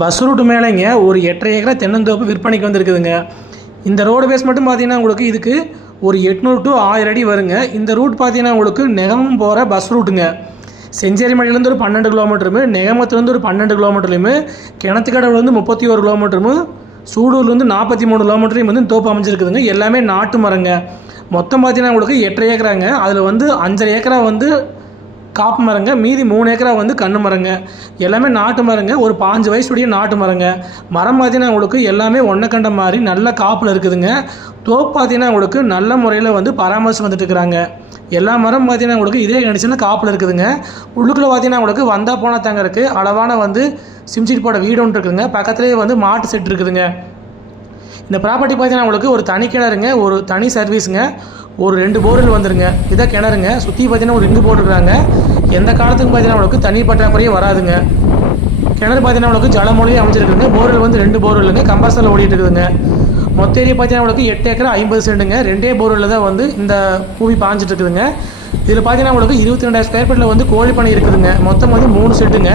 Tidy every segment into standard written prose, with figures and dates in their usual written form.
Bus route மேலேங்க ஒரு 8.5 ஏக்கரா தென்னந்தோப்பு விற்பனைக்கு வந்திருக்குதுங்க. இந்த ரோடு பேஸ் மட்டும் பார்த்தீங்கன்னா உங்களுக்கு இதுக்கு ஒரு 800 to 1000 அடி வருங்க. இந்த ரூட் பார்த்தீங்கன்னா உங்களுக்கு நெகமம் போகிற பஸ் ரூட்டுங்க. செஞ்சேரிமலையிலேருந்து ஒரு 12 கிலோமீட்டருமே, நெகமத்துலேருந்து ஒரு 12 கிலோமீட்டர்லையுமே, கிணத்துக்கடவுலேருந்து 31 கிலோமீட்டரும், சூடூர்லேருந்து 43 கிலோமீட்டரையும் வந்து தோப்பு அமைஞ்சிருக்குதுங்க. எல்லாமே நாட்டு மரங்க. மொத்தம் பார்த்தீங்கன்னா உங்களுக்கு 8.5 ஏக்கராங்க. அதில் வந்து 5.5 ஏக்கரா வந்து காப்பு மரங்க, மீதி 3 ஏக்கரா வந்து கன்று மரங்க. எல்லாமே நாட்டு மரங்க. ஒரு 5 வயசுடைய நாட்டு மரங்க. மரம் பார்த்தீங்கன்னா உங்களுக்கு எல்லாமே ஒன்றை கண்ட மாதிரி நல்ல காப்பில் இருக்குதுங்க. தோப்பு பார்த்தீங்கன்னா உங்களுக்கு நல்ல முறையில் வந்து பராமரித்து வந்துட்டு இருக்கிறாங்க. எல்லா மரம் பார்த்தீங்கன்னா உங்களுக்கு இதே கண்டிஷனில் காப்பில் இருக்குதுங்க. உள்ளுக்குள்ளே பார்த்தீங்கன்னா உங்களுக்கு வந்தால் போனால் தாங்க இருக்குது. அளவான வந்து சிம்சீட் போட வீடு ஒன்று இருக்குதுங்க. பக்கத்துலேயே வந்து மாட்டு செட் இருக்குதுங்க. இந்த ப்ராப்பர்ட்டி பார்த்தீங்கன்னா உங்களுக்கு ஒரு தனி கிணறுங்க, ஒரு தனி சர்வீஸுங்க, ஒரு 2 போர்வெல் வந்துருங்க. இதான் கிணறுங்க. சுற்றி பார்த்தீங்கன்னா ஒரு ரிங்கு போட்டுருக்காங்க. எந்த காலத்துக்கும் பார்த்தீங்கன்னா உங்களுக்கு தண்ணி பற்றாக்குறையே வராதுங்க. கிணறு பார்த்தீங்கன்னா உங்களுக்கு ஜலமொழியே அமைச்சிருக்குதுங்க. போர்வெல் வந்து 2 போர்வெல்லுங்க, கம்பர்சரில் ஓடிட்டு இருக்குதுங்க. மொத்த ஏரியா பார்த்தீங்கன்னா உங்களுக்கு 8 ஏக்கரா 50 சென்ட்டுங்க. 2 போர்வெல்லில் தான் வந்து இந்த பூமி பாஞ்சிட்டு இருக்குதுங்க. இதில் பார்த்தீங்கன்னா உங்களுக்கு 22,000 ஸ்கொயர் ஃபீட்டில் வந்து கோழி பண்ணை இருக்குதுங்க. மொத்தம் வந்து 3 செட்டுங்க.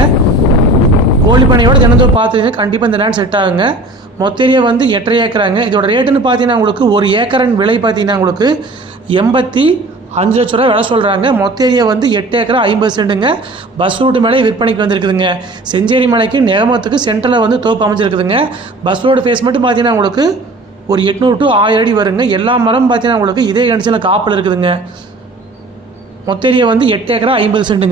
கோழி பண்ணையோட தினந்தோறும் பார்த்துங்க, கண்டிப்பாக இந்த லேண்ட் செட் ஆகுங்க. மொத்த ஏரியா வந்து 8.5 ஏக்கராங்க. இதோட ரேட்டுன்னு பார்த்தீங்கன்னா உங்களுக்கு ஒரு ஏக்கரின் விலை பார்த்தீங்கன்னா உங்களுக்கு 85 லட்ச ரூபா விலை சொல்கிறாங்க. மொத்த ஏரியா வந்து 8 ஏக்கரா 50 சென்ட்டுங்க. பஸ் ரூட்டு மேலே விற்பனைக்கு வந்துருக்குதுங்க. செஞ்சேரி மலைக்கு நேமத்துக்கு சென்டரில் வந்து தோப்பு அமைச்சிருக்குதுங்க. பஸ் ரோடு ஃபேஸ் மட்டும் பார்த்தீங்கன்னா உங்களுக்கு ஒரு 800 to 1000 அடி வருங்க. எல்லா மரம் பார்த்தீங்கன்னா உங்களுக்கு இதே கண்டிஷனில் காப்பில் இருக்குதுங்க. மொத்த ஏரியா வந்து 8 ஏக்கரா 50 சென்ட்டுங்க.